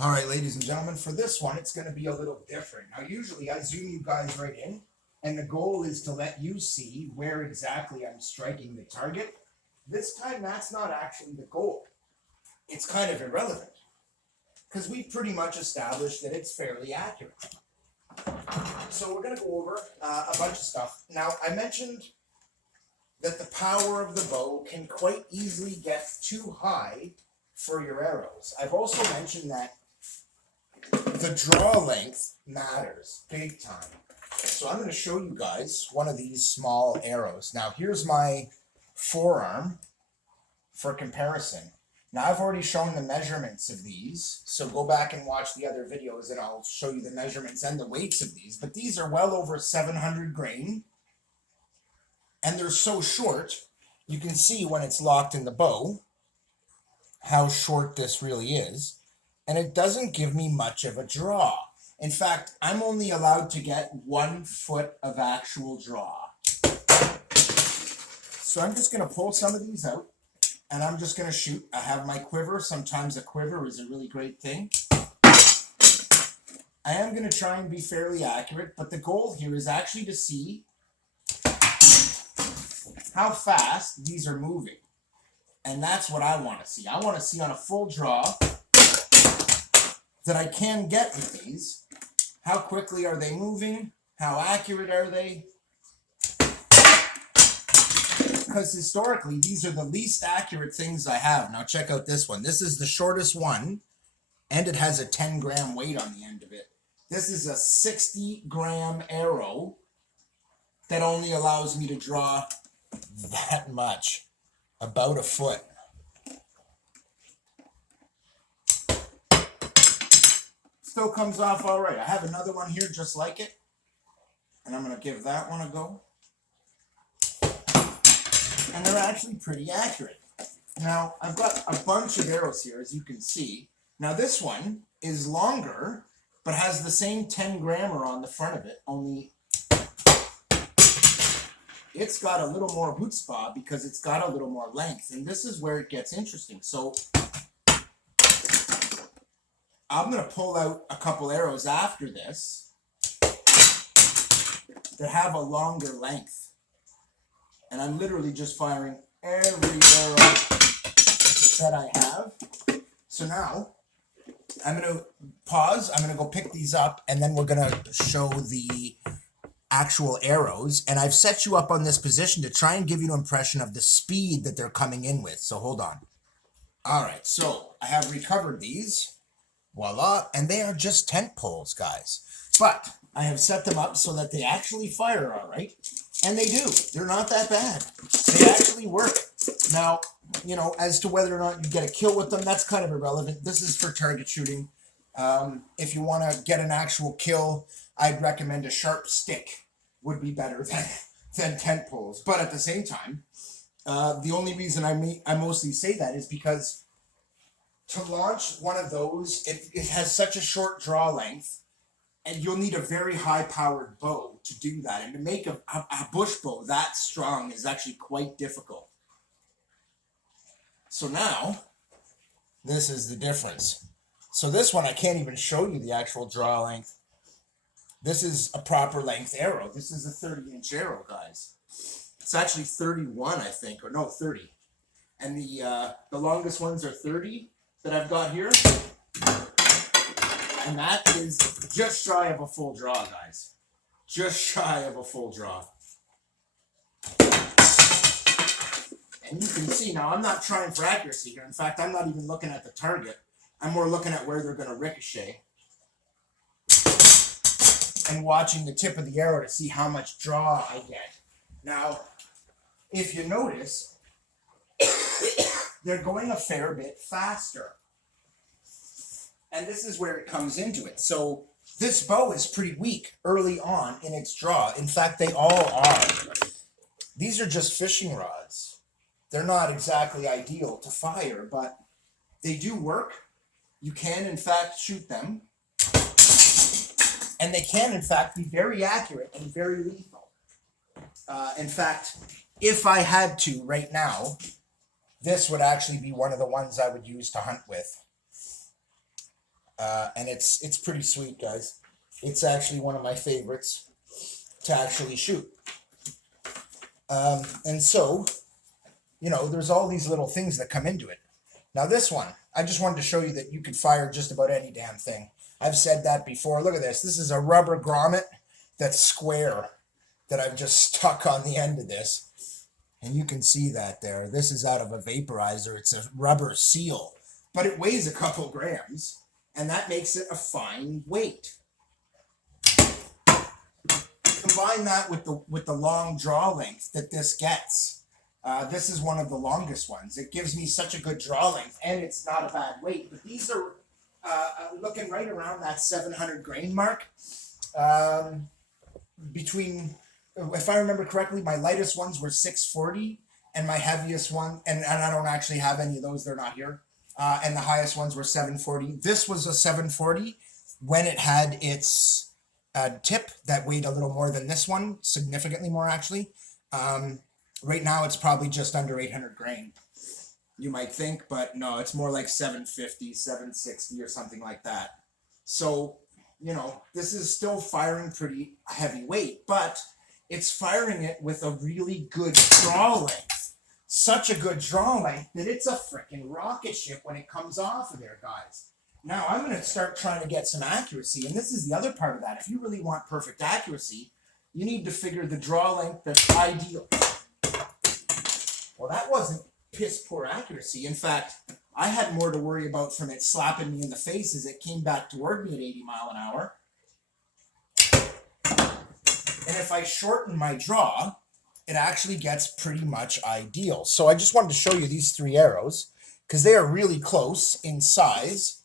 All right, ladies and gentlemen, for this one, it's going to be a little different. Now, usually I zoom you guys right in, and the goal is to let you see where exactly I'm striking the target. This time, that's not actually the goal. It's kind of irrelevant, because we've pretty much established that it's fairly accurate. So we're going to go over a bunch of stuff. Now, I mentioned that the power of the bow can quite easily get too high for your arrows. I've also mentioned that the draw length matters big time. So I'm going to show you guys one of these small arrows. Now here's my forearm for comparison. Now I've already shown the measurements of these, so go back and watch the other videos and I'll show you the measurements and the weights of these. But these are well over 700 grain, and they're so short, you can see when it's locked in the bow how short this really is. And it doesn't give me much of a draw. In fact, I'm only allowed to get 1 foot of actual draw. So I'm just going to pull some of these out, and I'm just going to shoot. I have my quiver. Sometimes a quiver is a really great thing. I am going to try and be fairly accurate, but the goal here is actually to see how fast these are moving. And that's what I want to see. I want to see on a full draw that I can get with these. How quickly are they moving? How accurate are they? Because historically, these are the least accurate things I have. Now check out this one. This is the shortest one, and it has a 10-gram weight on the end of it. This is a 60-gram arrow that only allows me to draw that much, about a foot. Still comes off all right. I have another one here just like it, and I'm going to give that one a go. And they're actually pretty accurate. Now, I've got a bunch of arrows here, as you can see. Now, this one is longer, but has the same 10-grammer on the front of it, only it's got a little more chutzpah because it's got a little more length. And this is where it gets interesting. So I'm going to pull out a couple arrows after this that have a longer length. And I'm literally just firing every arrow that I have. So now I'm going to pause. I'm going to go pick these up, and then we're going to show the actual arrows. And I've set you up on this position to try and give you an impression of the speed that they're coming in with. So hold on. All right, so I have recovered these. Voila, and they are just tent poles, guys. But I have set them up so that they actually fire all right, and they do. They're not that bad. They actually work. Now, you know, as to whether or not you get a kill with them, that's kind of irrelevant. This is for target shooting. If you want to get an actual kill, I'd recommend a sharp stick would be better than tent poles. But at the same time, the only reason I mostly say that is because to launch one of those, it has such a short draw length, and you'll need a very high-powered bow to do that. And to make a bush bow that strong is actually quite difficult. So now, this is the difference. So this one, I can't even show you the actual draw length. This is a proper length arrow. This is a 30-inch arrow, guys. It's actually 31, I think, or no, 30. And the longest ones are 30 that I've got here. And that is just shy of a full draw, guys. Just shy of a full draw. And you can see now, I'm not trying for accuracy here. In fact, I'm not even looking at the target. I'm more looking at where they're going to ricochet and watching the tip of the arrow to see how much draw I get. Now, if you notice, they're going a fair bit faster. And this is where it comes into it. So this bow is pretty weak early on in its draw. In fact, they all are. These are just fishing rods. They're not exactly ideal to fire, but they do work. You can, in fact, shoot them. And they can, in fact, be very accurate and very lethal. In fact, if I had to right now, this would actually be one of the ones I would use to hunt with. And it's pretty sweet, guys. It's actually one of my favorites to actually shoot. And so, you know, there's all these little things that come into it. Now this one, I just wanted to show you that you could fire just about any damn thing. I've said that before. Look at this. This is a rubber grommet that's square that I've just stuck on the end of this. And you can see that there. This is out of a vaporizer. It's a rubber seal, but it weighs a couple grams, and that makes it a fine weight. Combine that with the long draw length that this gets. This is one of the longest ones. It gives me such a good draw length, and it's not a bad weight. But these are looking right around that 700 grain mark. Between, if I remember correctly, my lightest ones were 640, and my heaviest one, and I don't actually have any of those, they're not here. And the highest ones were 740. This was a 740 when it had its tip that weighed a little more than this one, significantly more actually. Right now it's probably just under 800 grain, you might think, but no, it's more like 750, 760 or something like that. So, you know, this is still firing pretty heavy weight, but it's firing it with a really good draw length. Such a good draw length that it's a freaking rocket ship when it comes off of there, guys. Now I'm going to start trying to get some accuracy, and this is the other part of that. If you really want perfect accuracy, you need to figure the draw length that's ideal. Well, that wasn't piss poor accuracy. In fact, I had more to worry about from it slapping me in the face as it came back toward me at 80 miles an hour. And if I shorten my draw, it actually gets pretty much ideal. So I just wanted to show you these three arrows because they are really close in size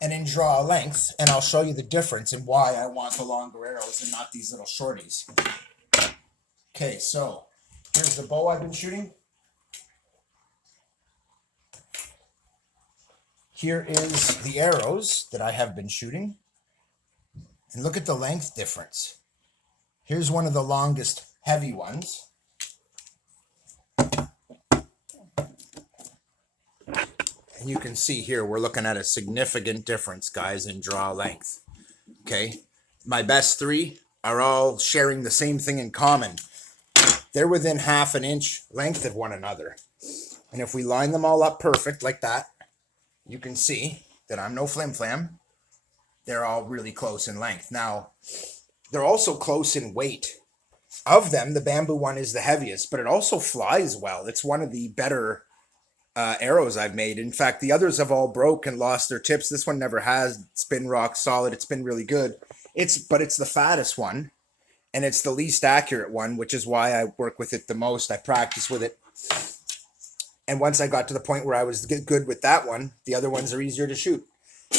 and in draw length. And I'll show you the difference and why I want the longer arrows and not these little shorties. Okay, so here's the bow I've been shooting. Here is the arrows that I have been shooting. And look at the length difference. Here's one of the longest heavy ones. And you can see here, we're looking at a significant difference, guys, in draw length. Okay. My best three are all sharing the same thing in common. They're within half an inch length of one another. And if we line them all up perfect like that, you can see that I'm no flim-flam. They're all really close in length. Now, they're also close in weight. Of them, the bamboo one is the heaviest, but it also flies well. It's one of the better arrows I've made. In fact, the others have all broke and lost their tips. This one never has. It's been rock solid. It's been really good. But it's the fattest one, and it's the least accurate one, which is why I work with it the most. I practice with it. And once I got to the point where I was good with that one, the other ones are easier to shoot.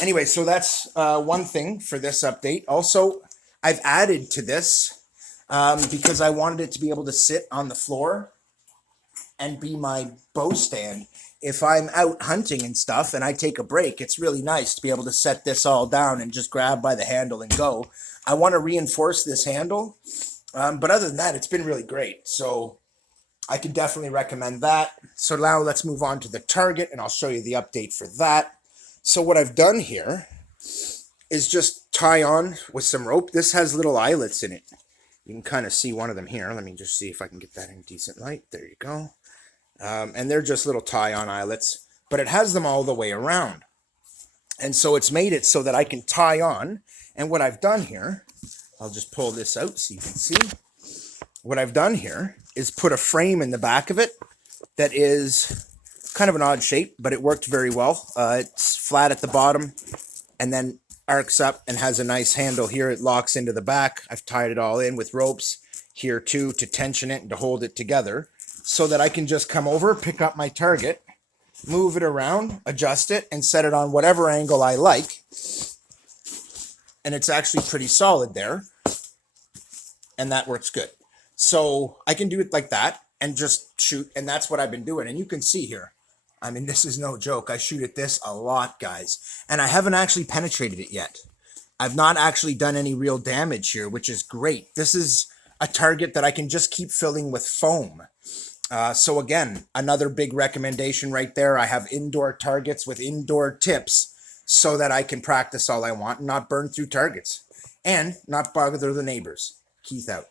Anyway, so that's one thing for this update. Also, I've added to this because I wanted it to be able to sit on the floor and be my bow stand. If I'm out hunting and stuff and I take a break, it's really nice to be able to set this all down and just grab by the handle and go. I want to reinforce this handle, but other than that, it's been really great. So I can definitely recommend that. So now let's move on to the target, and I'll show you the update for that. So what I've done here is just tie on with some rope. This has little eyelets in it. You can kind of see one of them here. Let me just see if I can get that in decent light. There you go. And they're just little tie-on eyelets, but it has them all the way around. And so it's made it so that I can tie on. And what I've done here, I'll just pull this out so you can see. What I've done here is put a frame in the back of it that is kind of an odd shape, but it worked very well. It's flat at the bottom and then arcs up and has a nice handle here. It locks into the back. I've tied it all in with ropes here too to tension it and to hold it together so that I can just come over, pick up my target, move it around, adjust it, and set it on whatever angle I like. And it's actually pretty solid there. And that works good. So I can do it like that and just shoot. And that's what I've been doing. And you can see here, I mean, this is no joke. I shoot at this a lot, guys. And I haven't actually penetrated it yet. I've not actually done any real damage here, which is great. This is a target that I can just keep filling with foam. So again, another big recommendation right there. I have indoor targets with indoor tips so that I can practice all I want and not burn through targets and not bother the neighbors. Keith out.